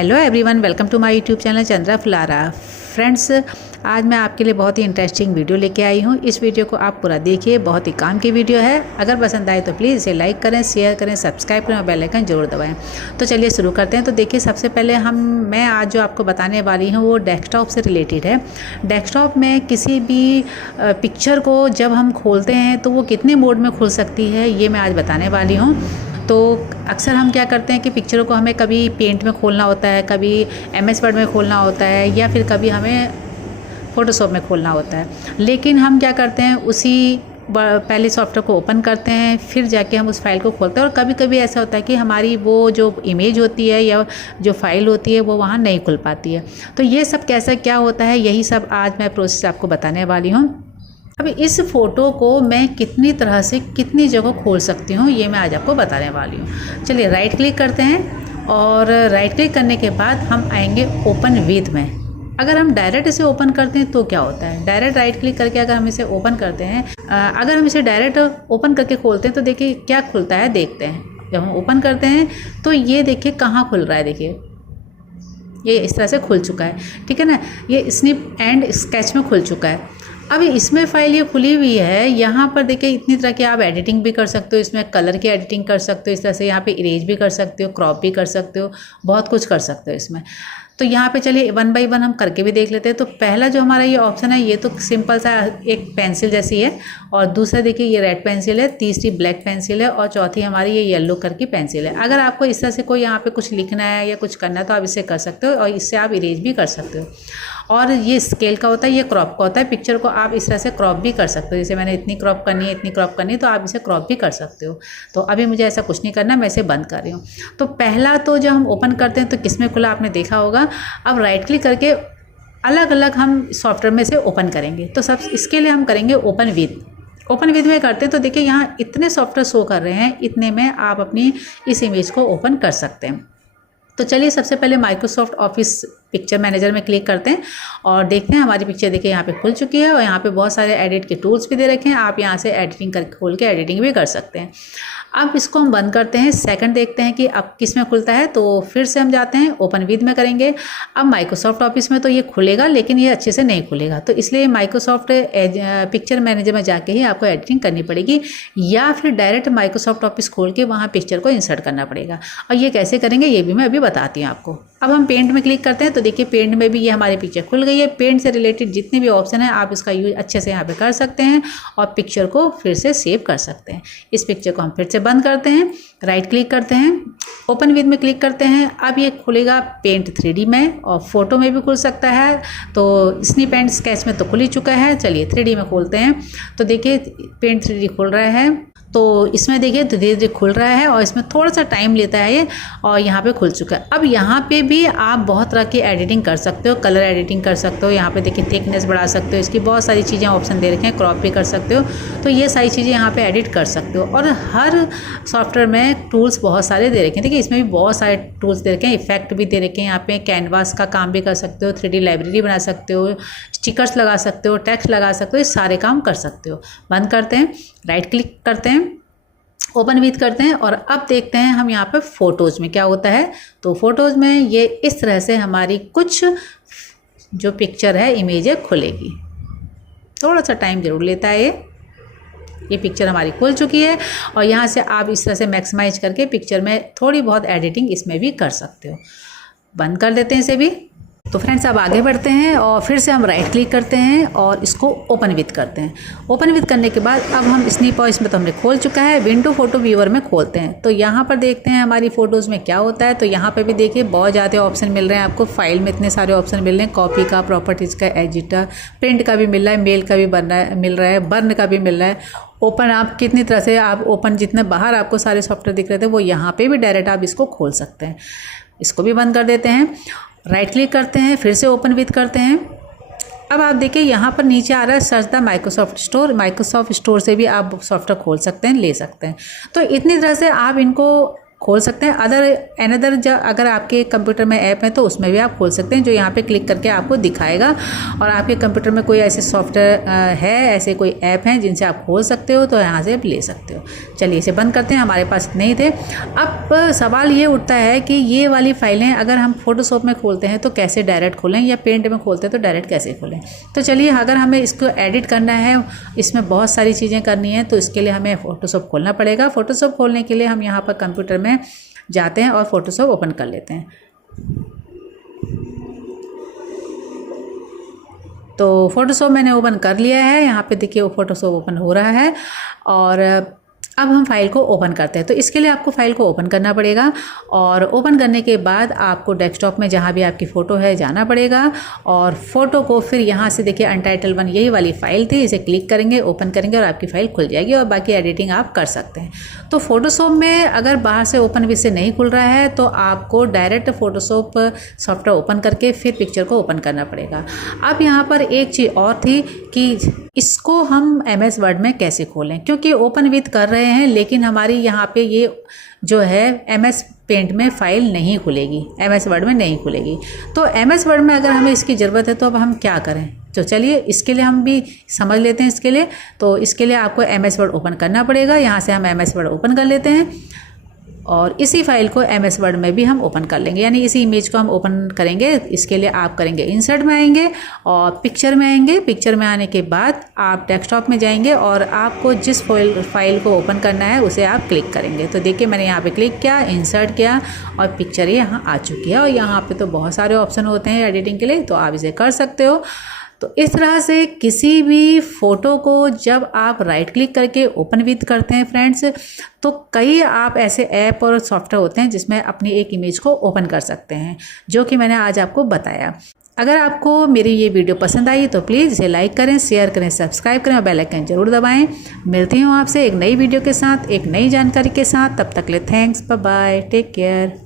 Hello everyone, welcome to my YouTube channel Chandra Phulara. Friends, आज मैं आपके लिए बहुत ही इंटरेस्टिंग वीडियो लेके आई हूँ। इस वीडियो को आप पूरा देखिए, बहुत ही काम की वीडियो है। अगर पसंद आए तो प्लीज़ इसे लाइक करें, शेयर करें, सब्सक्राइब करें और बेल आइकन जरूर दबाएं। तो चलिए शुरू करते हैं। तो देखिए, सबसे पहले मैं आज जो आपको बताने वाली हूँ वो डेस्कटॉप से रिलेटेड है। डेस्कटॉप में किसी भी पिक्चर को जब हम खोलते हैं तो वो कितने मोड में खुल सकती है, ये मैं आज बताने वाली हूँ। तो अक्सर हम क्या करते हैं कि पिक्चरों को हमें कभी पेंट में खोलना होता है, कभी MS वर्ड में खोलना होता है, या फिर कभी हमें फ़ोटोशॉप में खोलना होता है। लेकिन हम क्या करते हैं, उसी पहले सॉफ्टवेयर को ओपन करते हैं, फिर जाके हम उस फाइल को खोलते हैं। और कभी कभी ऐसा होता है कि हमारी वो जो इमेज होती है या जो फाइल होती है वो वहाँ नहीं खुल पाती है। तो ये सब कैसा क्या होता है, यही सब आज मैं प्रोसेस आपको बताने वाली हूँ। अब इस फ़ोटो को मैं कितनी तरह से कितनी जगह खोल सकती हूँ, ये मैं आज आपको बताने वाली हूँ। चलिए राइट क्लिक करते हैं, और राइट क्लिक करने के बाद हम आएंगे ओपन विद में। अगर हम डायरेक्ट इसे ओपन करते हैं तो क्या होता है, डायरेक्ट राइट क्लिक करके अगर हम इसे ओपन करते हैं, अगर हम इसे डायरेक्ट ओपन करके खोलते हैं तो देखिए क्या खुलता है, देखते हैं। जब हम ओपन करते हैं तो ये देखिए कहाँ खुल रहा है, देखिए ये इस तरह से खुल चुका है, ठीक है ना। ये स्निप एंड स्केच में खुल चुका है। अब इसमें फाइल ये खुली हुई है। यहाँ पर देखिए इतनी तरह की आप एडिटिंग भी कर सकते हो, इसमें कलर की एडिटिंग कर सकते हो, इस तरह से यहाँ पे इरेज भी कर सकते हो, क्रॉप भी कर सकते हो, बहुत कुछ कर सकते हो इसमें। तो यहाँ पे चलिए 1 बाय 1 हम करके भी देख लेते हैं। तो पहला जो हमारा ये ऑप्शन है, ये तो सिंपल सा एक पेंसिल जैसी है, और दूसरा देखिए ये रेड पेंसिल है, तीसरी ब्लैक पेंसिल है, और चौथी हमारी ये येलो कलर की पेंसिल है। अगर आपको इस तरह से कोई यहाँ पे कुछ लिखना है या कुछ करना है तो आप इससे कर सकते हो, और इससे आप इरेज भी कर सकते हो। और ये स्केल का होता है, ये क्रॉप का होता है। पिक्चर को आप इस तरह से क्रॉप भी कर सकते हो, जैसे मैंने इतनी क्रॉप करनी है, इतनी क्रॉप करनी है, तो आप इसे क्रॉप भी कर सकते हो। तो अभी मुझे ऐसा कुछ नहीं करना, मैं इसे बंद कर रही हूँ। तो पहला तो जब हम ओपन करते हैं तो किस में खुला आपने देखा होगा। अब राइट क्लिक करके अलग अलग हम सॉफ्टवेयर में से ओपन करेंगे। तो सब इसके लिए हम करेंगे ओपन विद। ओपन विद में करते हैं तो देखिए यहाँ इतने सॉफ्टवेयर शो कर रहे हैं, इतने में आप अपनी इस इमेज को ओपन कर सकते हैं। तो चलिए सबसे पहले माइक्रोसॉफ्ट ऑफिस पिक्चर मैनेजर में क्लिक करते हैं और देखते हैं हमारी पिक्चर देखिए यहाँ पे खुल चुकी है, और यहाँ पे बहुत सारे एडिट के टूल्स भी दे रखे हैं। आप यहाँ से एडिटिंग कर खोल के एडिटिंग भी कर सकते हैं। अब इसको हम बंद करते हैं, सेकंड देखते हैं कि अब किस में खुलता है। तो फिर से हम जाते हैं ओपन विद में करेंगे। अब माइक्रोसॉफ्ट ऑफिस में तो ये खुलेगा, लेकिन ये अच्छे से नहीं खुलेगा, तो इसलिए माइक्रोसॉफ्ट पिक्चर मैनेजर में जाके ही आपको एडिटिंग करनी पड़ेगी, या फिर डायरेक्ट माइक्रोसॉफ्ट ऑफिस खोल के वहाँ पिक्चर को इंसर्ट करना पड़ेगा। और ये कैसे करेंगे ये भी मैं अभी बताती हूँ आपको। अब हम पेंट में क्लिक करते हैं तो देखिए पेंट में भी ये हमारी पिक्चर खुल गई है। पेंट से रिलेटेड जितने भी ऑप्शन है आप इसका यूज अच्छे से यहाँ पे कर सकते हैं, और पिक्चर को फिर से सेव कर सकते हैं। इस पिक्चर को हम फिर से बंद करते हैं, राइट क्लिक करते हैं, ओपन विद में क्लिक करते हैं। अब ये खुलेगा पेंट 3D में, और फोटो में भी खुल सकता है। तो स्निप एंड स्केच में तो खुल ही चुका है। चलिए 3D में खोलते हैं। तो देखिए पेंट 3D खुल रहा है, तो इसमें देखिए धीरे धीरे खुल रहा है, और इसमें थोड़ा सा टाइम लेता है ये, और यहाँ पे खुल चुका है। अब यहाँ पे भी आप बहुत तरह की एडिटिंग कर सकते हो, कलर एडिटिंग कर सकते हो, यहाँ पे देखिए थिकनेस बढ़ा सकते हो, इसकी बहुत सारी चीज़ें ऑप्शन दे रखे हैं, क्रॉप भी कर सकते हो। तो ये सारी चीज़ें यहाँ पे एडिट कर सकते हो। और हर सॉफ्टवेयर में टूल्स बहुत सारे दे रखे हैं। देखिए इसमें भी बहुत सारे टूल्स दे रखे हैं, इफेक्ट भी दे रखे हैं। यहाँ पे कैनवास का काम भी कर सकते हो, 3D लाइब्रेरी बना सकते हो, स्टिकर्स लगा सकते हो, टेक्स्ट लगा सकते हो, ये सारे काम कर सकते हो। बंद करते हैं, राइट क्लिक करते हैं, ओपन विद करते हैं, और अब देखते हैं हम यहाँ पे फ़ोटोज़ में क्या होता है। तो फ़ोटोज़ में ये इस तरह से हमारी कुछ जो पिक्चर है, इमेज है, खुलेगी। थोड़ा सा टाइम ज़रूर लेता है ये पिक्चर हमारी खुल चुकी है, और यहाँ से आप इस तरह से मैक्सिमाइज करके पिक्चर में थोड़ी बहुत एडिटिंग इसमें भी कर सकते हो। बंद कर देते हैं इसे भी। तो फ्रेंड्स अब आगे बढ़ते हैं, और फिर से हम राइट क्लिक करते हैं और इसको ओपन विद करते हैं। ओपन विद करने के बाद अब हम स्निप, और इसमें तो हमने खोल चुका है, विंडो फोटो व्यूअर में खोलते हैं। तो यहाँ पर देखते हैं हमारी फ़ोटोज़ में क्या होता है। तो यहाँ पर भी देखिए बहुत ज़्यादा ऑप्शन मिल रहे हैं आपको। फाइल में इतने सारे ऑप्शन मिल रहे हैं, कॉपी का, प्रॉपर्टीज़ का, एडिटर, प्रिंट का भी मिल रहा है, मेल का भी मिल रहा है, बर्न का भी मिल रहा है, ओपन। आप कितनी तरह से आप ओपन, जितने बाहर आपको सारे सॉफ्टवेयर दिख रहे थे वो यहाँ पे भी डायरेक्ट आप इसको खोल सकते हैं। इसको भी बंद कर देते हैं, राइट क्लिक करते हैं, फिर से ओपन विद करते हैं। अब आप देखिए यहाँ पर नीचे आ रहा है search the Microsoft store. Microsoft store से भी आप सॉफ्टवेयर खोल सकते हैं, ले सकते हैं। तो इतनी तरह से आप इनको खोल सकते हैं। अनदर अगर आपके कंप्यूटर में ऐप है तो उसमें भी आप खोल सकते हैं, जो यहाँ पे क्लिक करके आपको दिखाएगा। और आपके कंप्यूटर में कोई ऐसे सॉफ्टवेयर है, ऐसे कोई ऐप हैं जिनसे आप खोल सकते हो, तो यहाँ से ले सकते हो। चलिए इसे बंद करते हैं, हमारे पास नहीं थे। अब सवाल ये उठता है कि ये वाली फाइलें अगर हम फोटोशॉप में खोलते हैं तो कैसे डायरेक्ट खोलें, या पेंट में खोलते हैं तो डायरेक्ट कैसे खोलें। तो चलिए, अगर हमें इसको एडिट करना है, इसमें बहुत सारी चीज़ें करनी है, तो इसके लिए हमें फ़ोटोशॉप खोलना पड़ेगा। फ़ोटोशॉप खोलने के लिए हम यहाँ पर कंप्यूटर में जाते हैं और फ़ोटोशॉप ओपन कर लेते हैं। तो फ़ोटोशॉप मैंने ओपन कर लिया है। यहाँ पे देखिए वो फ़ोटोशॉप ओपन हो रहा है। और अब हम फाइल को ओपन करते हैं। तो इसके लिए आपको फाइल को ओपन करना पड़ेगा, और ओपन करने के बाद आपको डेस्कटॉप में जहाँ भी आपकी फ़ोटो है जाना पड़ेगा, और फ़ोटो को फिर यहाँ से देखिए अनटाइटल 1 यही वाली फ़ाइल थी, इसे क्लिक करेंगे, ओपन करेंगे और आपकी फ़ाइल खुल जाएगी, और बाकी एडिटिंग आप कर सकते हैं। तो फ़ोटोशॉप में अगर बाहर से ओपन विथ से नहीं खुल रहा है तो आपको डायरेक्ट फ़ोटोशॉप सॉफ्टवेयर ओपन करके फिर पिक्चर को ओपन करना पड़ेगा। अब यहाँ पर एक चीज़ और थी कि इसको हम MS वर्ड में कैसे खोलें, क्योंकि ओपन विथ कर रहे हैं लेकिन हमारी यहाँ पे ये जो है MS पेंट में फ़ाइल नहीं खुलेगी, MS वर्ड में नहीं खुलेगी। तो MS वर्ड में अगर हमें इसकी ज़रूरत है तो अब हम क्या करें। तो चलिए इसके लिए हम भी समझ लेते हैं इसके लिए। तो इसके लिए आपको MS वर्ड ओपन करना पड़ेगा। यहाँ से हम MS वर्ड ओपन कर लेते हैं, और इसी फाइल को MS वर्ड में भी हम ओपन कर लेंगे, यानी इसी इमेज को हम ओपन करेंगे। इसके लिए आप करेंगे इंसर्ट में आएंगे और पिक्चर में आएंगे। पिक्चर में आने के बाद आप डेस्कटॉप में जाएंगे और आपको जिस फाइल को ओपन करना है उसे आप क्लिक करेंगे। तो देखिए मैंने यहाँ पे क्लिक किया, इंसर्ट किया, और पिक्चर यहाँ आ चुकी है। और यहाँ पे तो बहुत सारे ऑप्शन होते हैं एडिटिंग के लिए, तो आप इसे कर सकते हो। तो इस तरह से किसी भी फ़ोटो को जब आप राइट क्लिक करके ओपन विथ करते हैं फ्रेंड्स, तो कई आप ऐसे ऐप और सॉफ्टवेयर होते हैं जिसमें अपनी एक इमेज को ओपन कर सकते हैं, जो कि मैंने आज आपको बताया। अगर आपको मेरी ये वीडियो पसंद आई तो प्लीज़ इसे लाइक करें, शेयर करें, सब्सक्राइब करें और बेल आइकन जरूर दबाएं। मिलती हूँ आपसे एक नई वीडियो के साथ, एक नई जानकारी के साथ। तब तक के लिए thanks, bye bye, take care.